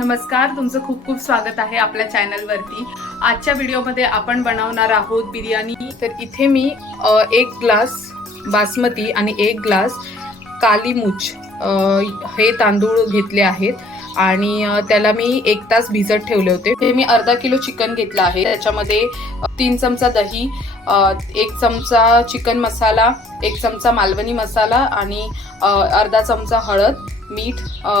नमस्कार तुमचं खूप खूप स्वागत आहे आपल्या चॅनलवरती. आजच्या व्हिडिओमध्ये आपण बनवणार आहोत बिर्याणी. तर इथे मी एक ग्लास बासमती आणि एक ग्लास काली मूच हे तांदूळ घेतले आहेत. आणि त्याला मी एक तास भिजत ठेवले होते. ते मी अर्धा किलो चिकन घेतलं आहे. त्याच्यामध्ये तीन चमचा दही एक चमचा चिकन मसाला एक चमचा मालवणी मसाला आणि अर्धा चमचा हळद मीठ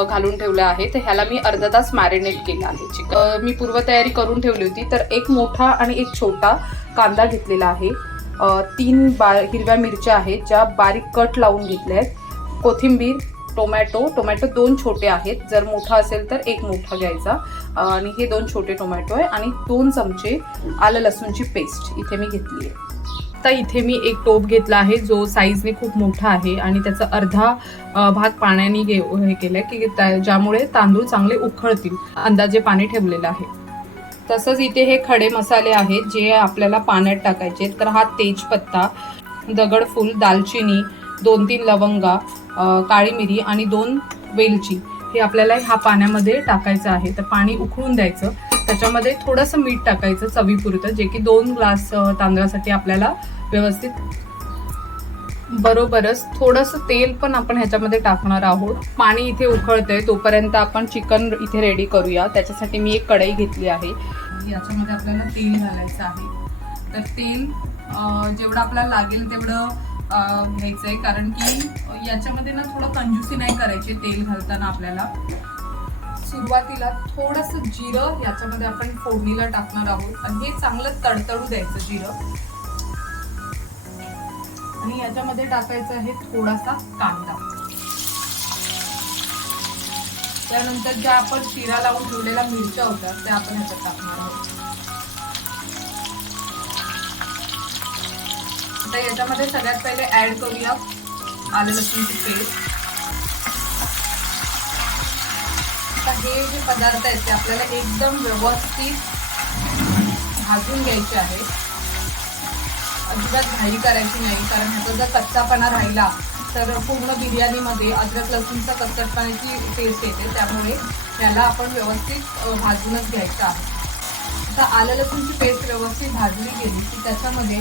घालून ठेवलं आहे. तर ह्याला मी अर्धा तास मॅरिनेट केलं आहे. चिकन मी पूर्वतयारी करून ठेवली होती. तर एक मोठा आणि एक छोटा कांदा घेतलेला आहे. तीन बा हिरव्या मिरच्या आहेत ज्या बारीक कट लावून घेतल्या आहेत. कोथिंबीर टोमॅटो टोमॅटो दोन छोटे आहेत. जर मोठा असेल तर एक मोठा घ्यायचा. आणि हे दोन छोटे टोमॅटो आहे. आणि दोन चमचे आलं लसूणची पेस्ट इथे मी घेतली आहे. आत्ता इथे मी एक टोप घेतला आहे जो साईजने खूप मोठा आहे आणि त्याचा अर्धा भाग पाण्याने घे हे केलंय की त्या- ज्यामुळे तांदूळ चांगले उखळतील अंदाजे पाणी ठेवलेलं आहे. तसंच इथे हे खडे मसाले आहेत जे आपल्याला पाण्यात टाकायचे तर हा तेजपत्ता दगडफूल दालचिनी दोन तीन लवंगा काळी मिरी आणि दोन वेलची हे आपल्याला ह्या पाण्यामध्ये टाकायचं आहे. तर पाणी उकळून द्यायचं. त्याच्यामध्ये थोडंसं मीठ टाकायचं चवीपुरतं जे की दोन ग्लास तांदळासाठी आपल्याला व्यवस्थित. बरोबरच. थोडंसं तेल पण आपण ह्याच्यामध्ये टाकणार आहोत. पाणी इथे उकळतंय तोपर्यंत आपण चिकन इथे रेडी करूया. त्याच्यासाठी मी एक कढई घेतली आहे. याच्यामध्ये आपल्याला तेल घालायचं आहे. तर तेल जेवढं आपल्याला लागेल तेवढं घ्यायचं आहे कारण की याच्यामध्ये ना थोडं कंजूसी नाही करायची तेल घालताना आपल्याला. सुरुवातीला थोडंसं जिरं याच्यामध्ये आपण फोडणीला टाकणार आहोत. आणि हे चांगलं तडतडू द्यायचं जिरं. आणि याच्यामध्ये टाकायचं आहे थोडासा कांदा. त्यानंतर ज्या आपण शिरा लावून ठेवलेल्या मिरच्या होत्या त्या आपण ह्याच्यात टाकणार आहोत. आता याच्यामध्ये सगळ्यात पहिले ऍड करूया आलं लसूणची पेस्ट. आता हे जे पदार्थ आहेत ते आपल्याला एकदम व्यवस्थित भाजून घ्यायचे आहेत. अजिबात घाई करायची नाही. कारण ह्याचा जर कच्चापणा राहिला तर पूर्ण बिर्याणीमध्ये अद्रक लसूणचा कच्चटपणाची टेस्ट येते. त्यामुळे त्याला आपण व्यवस्थित भाजूनच घ्यायचं आहे. आता आलं लसूणची पेस्ट व्यवस्थित भाजली गेली की त्याच्यामध्ये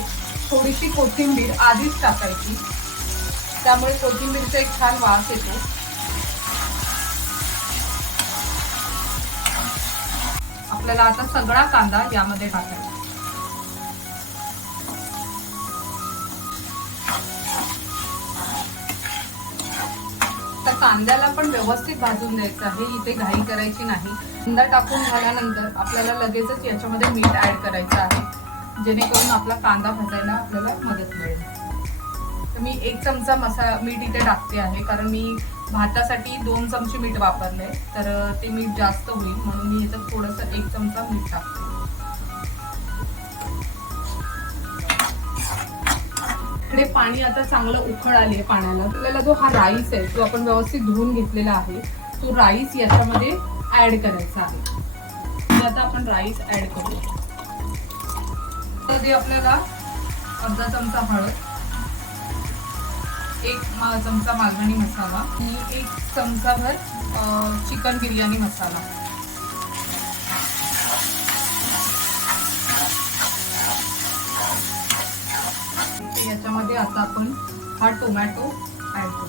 थोडीशी कोथिंबीर आधीच टाकायची. त्यामुळे कोथिंबीरचा एक छान वास येतो. आपल्याला आता सगळा कांदा यामध्ये टाकायचा. कांद्याला पण व्यवस्थित भाजून द्यायचं आहे इथे घाई करायची नाही. कांदा टाकून झाल्यानंतर आपल्याला लगेचच याच्यामध्ये मीठ ऍड करायचं आहे जेणेकरून आपला कांदा भाजायला आपल्याला मदत मिळेल. तर मी एक चमचा मसा मीठ इथे टाकते आहे कारण मी भातासाठी दोन चमचे मीठ वापरले तर ते मीठ जास्त होईल म्हणून मी इथं थोडंसं एक चमचा मीठ टाकते. इकडे पाणी आता चांगलं उखळ आली आहे पाण्याला. आपल्याला जो हा राईस आहे तो आपण व्यवस्थित धुवून घेतलेला आहे तो राईस याच्यामध्ये ऍड करायचा आहे. आता आपण राईस ऍड करू त्यामध्ये आपल्याला अर्धा चमचा हळद एक चमचा मालवणी मसाला आणि एक चमचाभर भर चिकन बिर्याणी मसाला. याच्यामध्ये आता आपण हा टोमॅटो ॲड करू.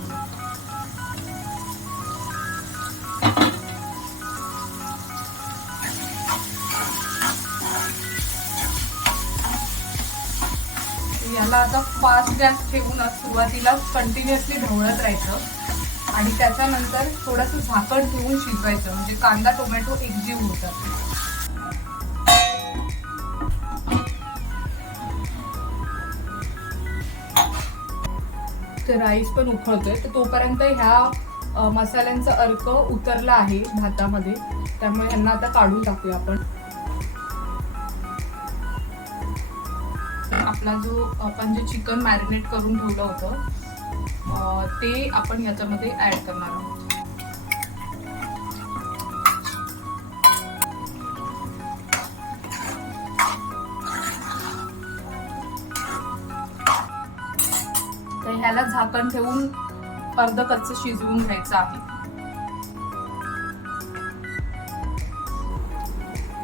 याला आता फास्ट गॅस ठेवूनच सुरुवातीला कंटिन्युअसली ढवळत राहायचं. आणि त्याच्यानंतर थोडंसं झाकण ठेवून शिजवायचं. म्हणजे कांदा टोमॅटो एकजीव होतात. तर राईस पण उकळतोय तर तोपर्यंत ह्या मसाल्यांचा अर्क उतरला आहे भातामध्ये. त्यामुळे ह्यांना आता काढून टाकूया आपण. आपला जो आपण जे चिकन मॅरिनेट करून ठेवलं होतं ते आपण याच्यामध्ये ऍड करणार आहोत. त्याला झाकण ठेवून अर्ध कच्च शिजवून घ्यायचं आहे.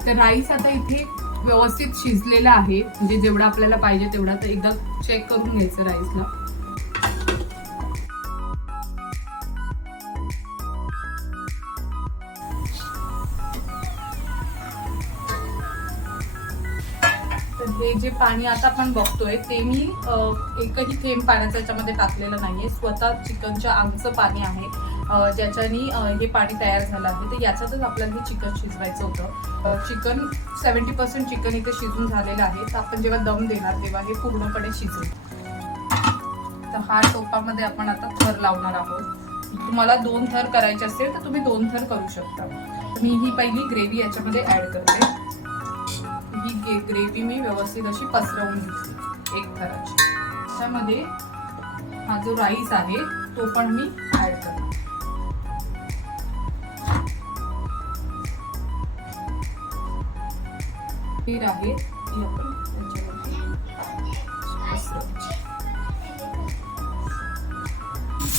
तर राईस आता इथे व्यवस्थित शिजलेला आहे. म्हणजे जेवढा आपल्याला पाहिजे तेवढा तर एकदा चेक करून घ्यायचं राईसला. हे जे पाणी आता आपण बघतोय ते मी एकही थेंब पाण्याचं याच्यामध्ये टाकलेलं नाहीये. स्वतः चिकनच्या आमचं पाणी आहे. ज्याच्यानी हे पाणी तयार झालं आहे. तर याच्यातच आपल्याला हे चिकन शिजवायचं होतं. चिकन सेवन्टी पर्सेंट चिकन इथे शिजून झालेलं आहे. तर आपण जेव्हा दम देणार तेव्हा हे पूर्णपणे शिजवू तर हा टोपामध्ये आपण आता थर लावणार आहोत. तुम्हाला दोन थर करायचे असेल तर तुम्ही दोन थर करू शकता. मी ही पहिली ग्रेव्ही याच्यामध्ये ॲड करते. ही ग्रेव्ही मी व्यवस्थित अशी पसरवून घेतली एक थराची. त्याच्यामध्ये हा जो राईस आहे तो पण मी ॲड करते. आहे ती आपण त्याच्यावरती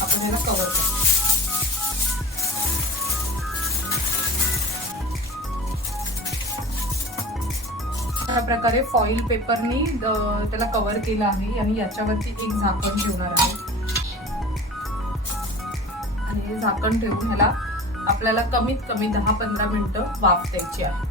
आपण याला कवर करतो. अशा प्रकारे फॉईल पेपरनी त्याला कव्हर केलं आहे आणि याच्यावरती एक झाकण ठेवणार आहे. आणि हे झाकण ठेवून ह्याला आपल्याला कमीत कमी दहा पंधरा मिनटं वाफ द्यायची आहे.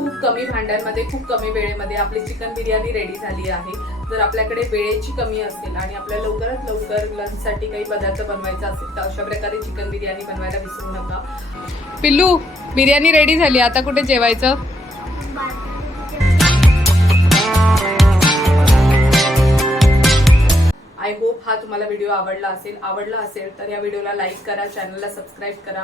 खूप कमी भांड्यांमध्ये खूप कमी वेळेमध्ये आपली चिकन बिर्याणी रेडी झाली आहे. जर आपल्याकडे वेळेची कमी असेल आणि आपल्याला लवकरात लवकर लंचसाठी काही पदार्थ बनवायचा असेल तर अशा प्रकारे चिकन बिर्याणी बनवायला विसरू नका. पिल्लू बिर्याणी रेडी झाली. आता कुठे जेवायचं? आय होप हा तुम्हाला व्हिडिओ आवडला असेल. आवडला असेल तर या व्हिडिओला लाईक करा चॅनलला सबस्क्राईब करा.